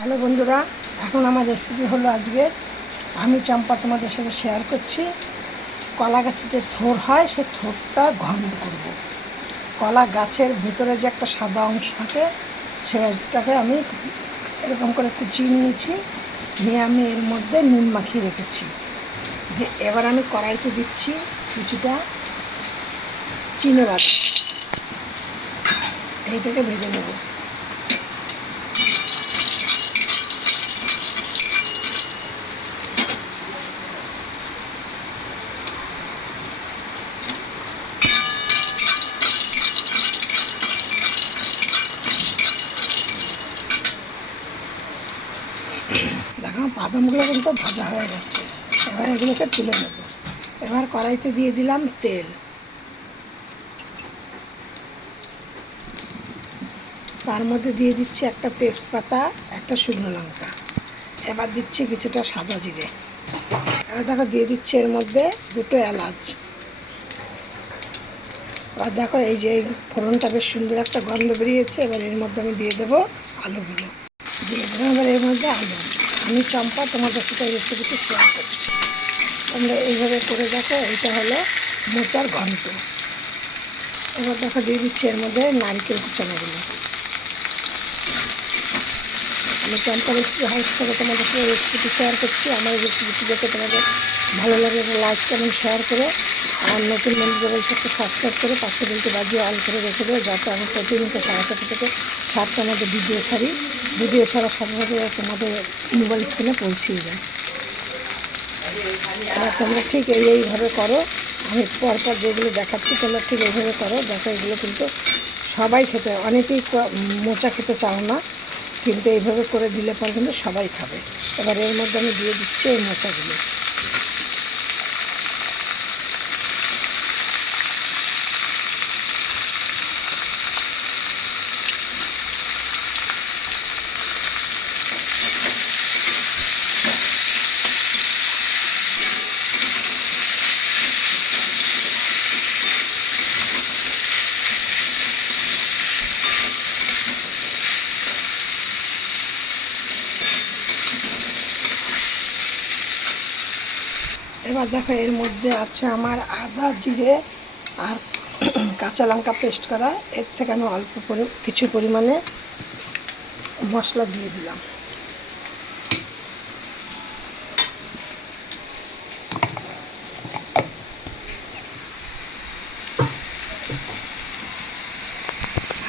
Hello বন্ধুরা, এখন আমার রেসিপি হলো আজকে আমি চম্পা তোমাদের সাথে শেয়ার করছি। কলা গাছের যে থোড় হয় সেই থোড়টা ঘন করব। কলা গাছের ভিতরে যে একটা সাদা অংশ থাকে সেটাকে আমি এরকম করে কুচিয়ে নিয়েছি, নিয়ে আমি এর মধ্যে নুন মাখিয়ে রেখেছি। এবার আমি কড়াইতে দিচ্ছি কিছুটা চিনেবাদাম, এইটাকে ভেজে নেব। দেখো বাদামগুলো কিন্তু ভাজা হয়ে গেছে, এবার এগুলোকে তুলে নেব। এবার কড়াইতে দিয়ে দিলাম তেল, তার মধ্যে দিয়ে দিচ্ছি একটা তেজপাতা, একটা শুকনো লঙ্কা, এবার দিচ্ছি কিছুটা সাদা জিরে। এবার দেখো দিয়ে দিচ্ছি এর মধ্যে দুটো এলাচ। এবার দেখো এই যে ফোড়নটা বেশ সুন্দর একটা গন্ধ বেরিয়েছে। এবার এর মধ্যে আমি দিয়ে দেবো আলুগুলো, দিয়ে দেবো এবার এর মধ্যে আলু। আমি চম্পা তোমাদের সাথে রেসিপিটি শেয়ার করছি, তোমরা এইভাবে করে দেখো। এইটা হলো মোচার ঘন্ট। এবার দেখো দিয়ে দিচ্ছি এর মধ্যে নারকেল কুচানোগুলো। আমি চম্পা রেসিপি হাউস থেকে তোমাদের সাথে রেসিপিটি শেয়ার করছি। আমার রেসিপিটি দেখে তোমাদের ভালো লাগে লাইক কমেন্ট শেয়ার করে, আর নতুন বন্ধুদের সাথে সাবস্ক্রাইব করে পাশে বেলটি বাজিয়ে অল করে রেখে দেবে, যাতে আমি প্রতিনিয়ত সাড়ে সাথে থেকে সাতটা মধ্যে ভিডিও ছাড়ি। ভিডিও ছাড়ার সাথে সাথে তোমাদের মোবাইল স্ক্রিনে পৌঁছিয়ে যায়। এবার তোমরা ঠিক এইভাবে করো, আমি পরপর যেগুলো দেখাচ্ছি তোমরা ঠিক এইভাবে করো। দেখো এগুলো কিন্তু সবাই খেতে, অনেকেই মোচা খেতে চাও না, কিন্তু এইভাবে করে দিলে পর কিন্তু সবাই খাবে। এবার এর মধ্যে আমি দিয়ে দিচ্ছি এই মোচাগুলো। এবার দেখো এর মধ্যে আছে আমার আদা, জিরে আর কাঁচা লঙ্কা পেস্ট করা। এর থেকে আমি অল্প করে কিছু পরিমাণে মশলা দিয়ে দিলাম।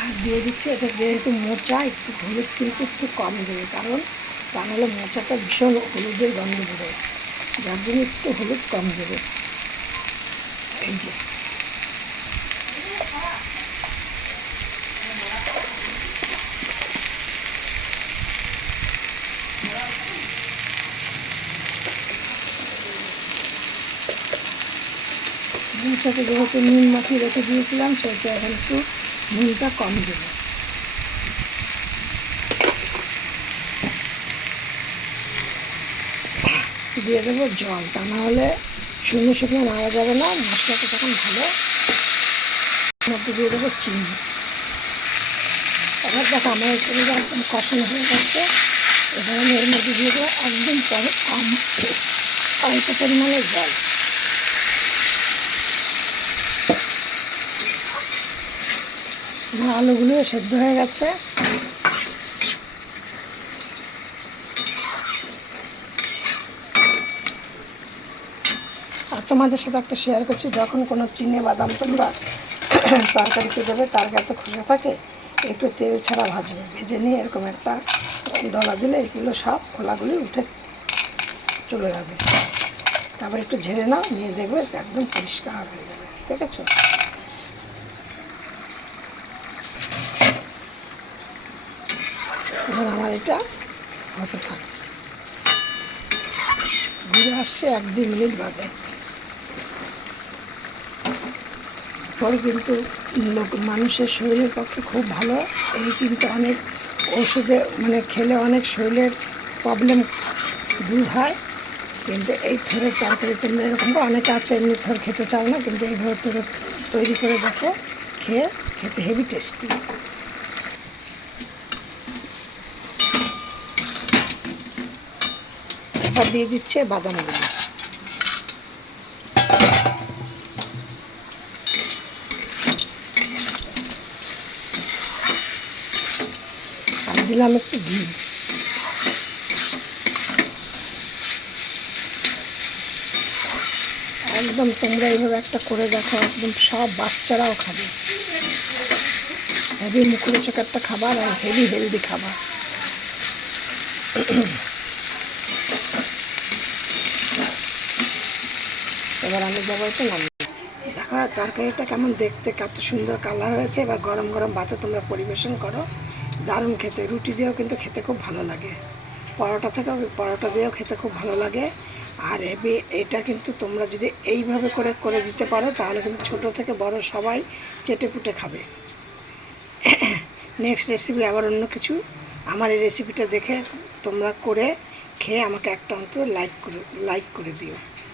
আর দিয়ে দিচ্ছি, এটা যেহেতু মোচা একটু হলুদ কিন্তু একটু কম দেবে, কারণ তা নাহলে মোচাটা ভীষণ হলুদের গন্ধ বেরোয়, যার জন্য একটু হলুদ কম দেবে। এই যে মোচাতে যেহেতু নুন মাখিয়ে রেখে দিয়েছিলাম, সেটা এখন একটু নুনটা কম দেবে। দিয়ে দেবো জল, তা না হলে শুকনো শুকনো নাড়া যাবে না, মশলাটা তখন ভালো। মধ্যে দিয়ে দেবো চিনি। এবার দেখো আমার এখানে একদম কষানো হয়ে গেছে। এবার আমি এর মধ্যে দিয়ে দেবো একদম কম অল্প পরিমাণে জল। আমার আলুগুলো সেদ্ধ হয়ে গেছে। আর তোমাদের সাথে একটা শেয়ার করছি, যখন কোনো চিনে বাদাম তোমরা তরকারিতে দেবে, তার গায়ে খোসা থাকে, একটু তেল ছাড়া ভাজবে, ভেজে নিয়ে এরকম একটা ডলা দিলে এগুলো সব খোলাগুলি উঠে চলে যাবে। তারপর একটু ঝেড়ে নাও, নিয়ে দেখবে একদম পরিষ্কার হয়ে যাবে। দেখেছো? এবার আমার এটা হতে থাকে, ঘুরে আসছে 1-2 মিনিট বাদে। ফল কিন্তু মানুষের শরীরের পক্ষে খুব ভালো। এই কিন্তু অনেক ওষুধে খেলে অনেক শরীরের প্রবলেম দূর হয়। কিন্তু এই থোড়ের তরকারি তোমরা এরকম অনেকে আছে এমনি থোড় খেতে চাও না, কিন্তু এইভাবে থোড়ে তৈরি করে দেখো, খেতে হেভি টেস্টি। এবার দিয়ে দিচ্ছে বাদামগুলো। আর দিলাম একটু ঘি। একদম তোমরা এইভাবে একটা করে দেখো, একদম সব বাচ্চারাও খাবে। হেভি মুখরোচক একটা খাবার আর হেভি হেলদি খাবার। এবার আমি যাবো একটু নামিয়ে। দেখো তরকারিটা কেমন দেখতে, কত সুন্দর কালার হয়েছে। এবার গরম গরম ভাতে তোমরা পরিবেশন করো, দারুণ খেতে। রুটি দিয়েও কিন্তু খেতে খুব ভালো লাগে, পরোটা দিয়েও খেতে খুব ভালো লাগে। আর এটা কিন্তু তোমরা যদি এইভাবে করে করে দিতে পারো তাহলে কিন্তু ছোট থেকে বড় সবাই চেটে পুটে খাবে। নেক্সট রেসিপি আবার অন্য কিছু। আমার এই রেসিপিটা দেখে তোমরা করে খেয়ে আমাকে একটা অন্তত লাইক করে দিও।